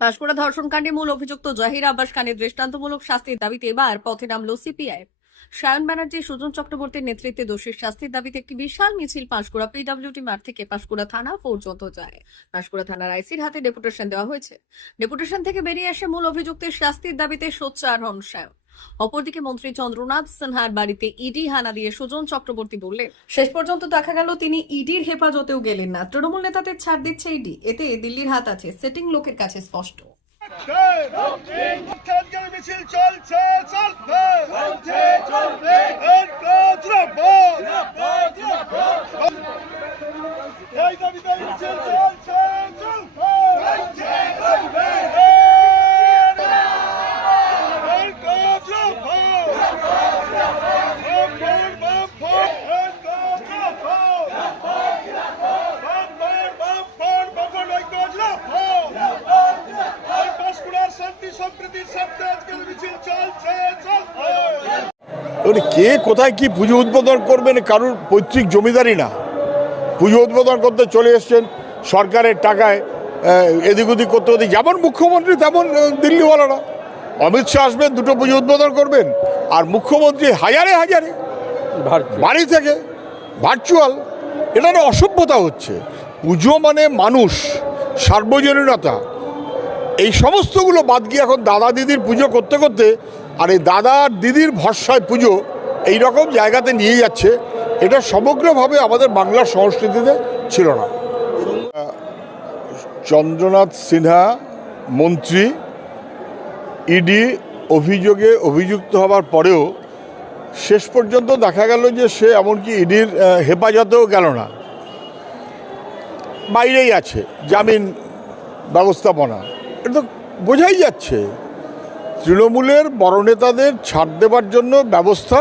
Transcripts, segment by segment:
পাঁশকুড়া ধর্ষণকাণ্ডে মূল অভিযুক্ত জহির আব্বাস খানের দৃষ্টান্তমূলক শাস্তির দাবিতে এবার পথে নামল সিপিআই। সায়ন ব্যানার্জি, সুজন চক্রবর্তীর নেতৃত্বে দোষীর শাস্তির দাবিতে একটি বিশাল মিছিল পাঁশকুড়া পিডব্লিউটি মাঠ থেকে পাঁশকুড়া থানা পর্যন্ত যায়। পাঁশকুড়া থানার আইসির হাতে ডেপুটেশন দেওয়া হয়েছে। ডেপুটেশন থেকে বেরিয়ে এসে মূল অভিযুক্তের শাস্তির দাবিতে সোচ্চার হন সায়ন। অপরদিকে মন্ত্রী চন্দ্রনাথ সিনহার বাড়িতে ইডি হানা দিয়ে সুজন চক্রবর্তী বললেন শেষ পর্যন্ত দেখা গেল তিনি ইডির হেফাজতেও গেলেন না তৃণমূল নেতাদের ছাড় দিচ্ছে ইডি এতে দিল্লির হাত আছে সেটিং লোকের কাছে স্পষ্ট মিছিল চলছে চলছে চলবে এই দাবিতে মিছিল চলছে চলবে চলছে চলবে শান্তি সম্প্রীতির সাথে আজকের মিছিল চলছে চলবে এবারে কে কোথায় কি পুজো উদ্বোধন করবেন কারুর পৈতৃক জমিদারি না? পুজো উদ্বোধন করতে চলে এসছেন সরকারের টাকায় এদিক ওদিক করতে করতে যেমন মুখ্যমন্ত্রী তেমন দিল্লিওয়ালারা। অমিত শাহ আসবেন দুটো পুজো উদ্বোধন করবেন। আর মুখ্যমন্ত্রী হাজারে হাজারে বাড়ি থেকে ভার্চুয়াল এটা অসভ্যতা হচ্ছে। পুজো মানে মানুষ সার্বজনীনতা। এই সমস্তগুলো বাদ গিয়ে এখন দাদা দিদির পুজো করতে করতে আর এই দাদা আর দিদির ভরসায় পুজো এই রকম জায়গাতে নিয়ে যাচ্ছে, এটা সমগ্রভাবে আমাদের বাংলার সংস্কৃতিতে ছিল না। চন্দ্রনাথ সিনহা, মন্ত্রী ইডি অভিযোগে অভিযুক্ত হবার পরেও শেষ পর্যন্ত দেখা গেল যে সে এমনকি ইডির হেফাজতেও গেল না। বাইরেই আছে, জামিন ব্যবস্থাপনা। এটা তো বোঝাই যাচ্ছে। তৃণমূলের বড় নেতাদের ছাড় দেবার জন্য ব্যবস্থা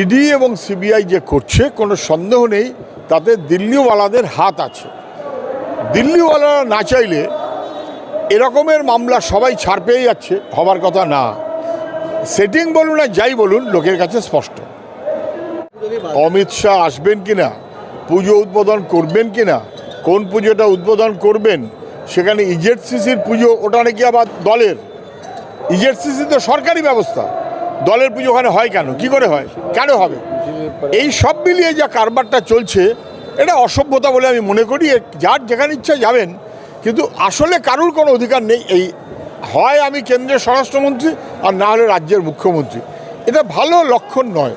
ইডি এবং সিবিআই যে করছে, কোনো সন্দেহ নেই, তাতে দিল্লিওয়ালাদের হাত আছে। দিল্লিওয়ালারা না চাইলে এরকমের মামলা সবাই ছাড় পেয়ে যাচ্ছে, হবার কথা না। সেটিং বলুন আর যাই বলুন, লোকের কাছে স্পষ্ট। অমিত শাহ আসবেন কিনা? পুজো উদ্বোধন করবেন কিনা? কোন পুজোটা উদ্বোধন করবেন? সেখানে ইজেডসিসির পুজো, ওটা নাকি আবার দলের? ইজেডসিসি তো সরকারি ব্যবস্থা। দলের পুজো ওখানে হয় কেন? কি করে হয়? কেন হবে? এই সব মিলিয়ে যা কারবারটা চলছে, এটা অসভ্যতা বলে আমি মনে করি। যার যেখানে ইচ্ছা যাবেন, কিন্তু আসলে কারুর কোনো অধিকার নেই। এই হয় আমি কেন্দ্রের স্বরাষ্ট্রমন্ত্রী আর না হলে রাজ্যের মুখ্যমন্ত্রী। এটা ভালো লক্ষণ নয়।